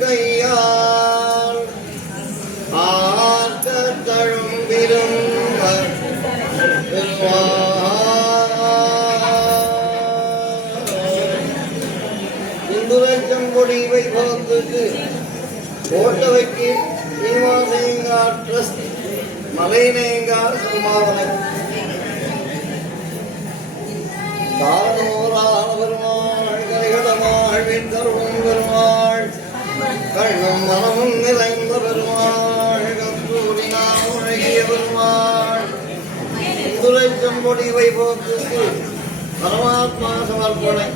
கையால் ஆர்த்த தழும்பிலும் இந்துரச்சம்பொடி வைபவத்துக்கு கோட்டவைக்கு ஸ்ரீனிவாசையங்கார் ட்ரஸ்ட் மலையனையங்கார் சம்பாவனை தானோரான பெருமாள் கரைகடமாழ்வின் தருவம் பெருமாள் கண்ணும் மனமும் நிறைந்த பெருமாள் கத்தூரினால் உழகிய பெருமாள் இந்துரைச்சம்பொடி வைபவத்துக்கு பரமாத்மா சமர்ப்பணை